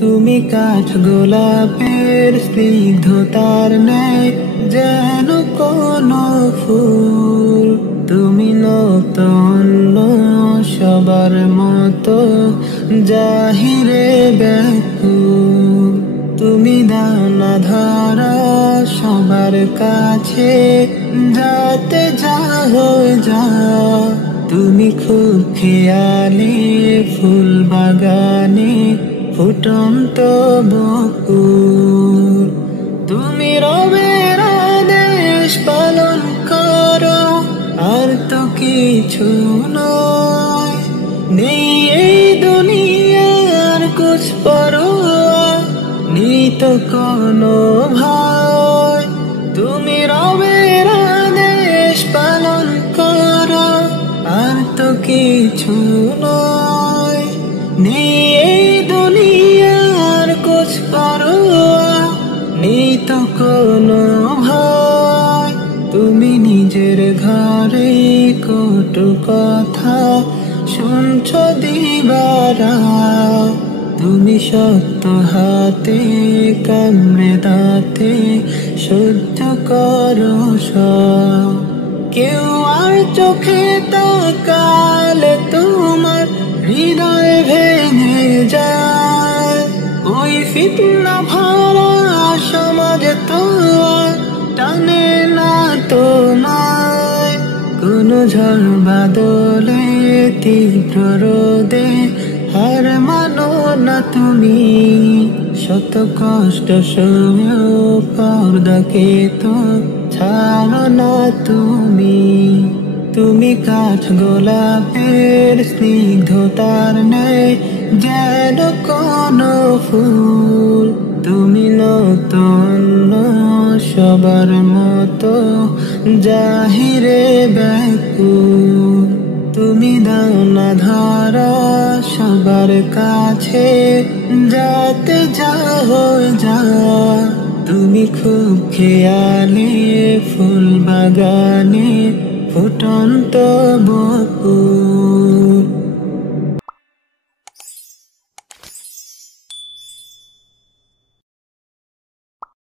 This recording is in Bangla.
তুমি কাঠ গোলাপের স্নিগ্ধতার ন্যায় যেন কোনো ফুল। তুমি নতুন সবার মতো জাহিরে ব্যাকুল। তুমি দানা ধরা সবার কাছে যাতে যা হয়ে যা। তুমি খুব খেয়ালি ফুল বাগানে ফুটন্ত বকুল। তুমি রবের আদেশ পালন করো, আর তো কিছু নয়। নেই এই দুনিয়ার কুছ পরোয়া, নেই তো কোনো ভয়। তুমি রবের আদেশ পালন করো, আর তো কিছু নয়। নেই এই দুনিয়ার কুছ পরোয়া, নেই তো কোনো ভয়। তুমি নিজের ঘরে কটু কথা শুনছ দিবারাত। তুমি শক্ত হাতে কামড়ে দাঁতে সহ্য করো সব। কেউ আর চোখে তাকালে তোমার হৃদয় ভেঙে যায়। ওই ফিতনা ভরা সমাজ তো আর টানে না তোমায়। কোনো ঝড় বাদলে তীব্র রোদে হার মানো না তুমি। শত কষ্ট সয়েও পর্দাকে তো ছাড়ো না তুমি। তুমি কাঠ গোলাপের স্নিগ্ধতার ন্যায় যেন কোনো ফুল। তুমি নতুন সবার মতো জাহিরে ব্যাকুল। তুমি দানা ধরা সবার কাছে যাতে যা হয়ে যা। তুমি খুব খেয়ালি ফুল বাগানে ফুটন্ত বকুল।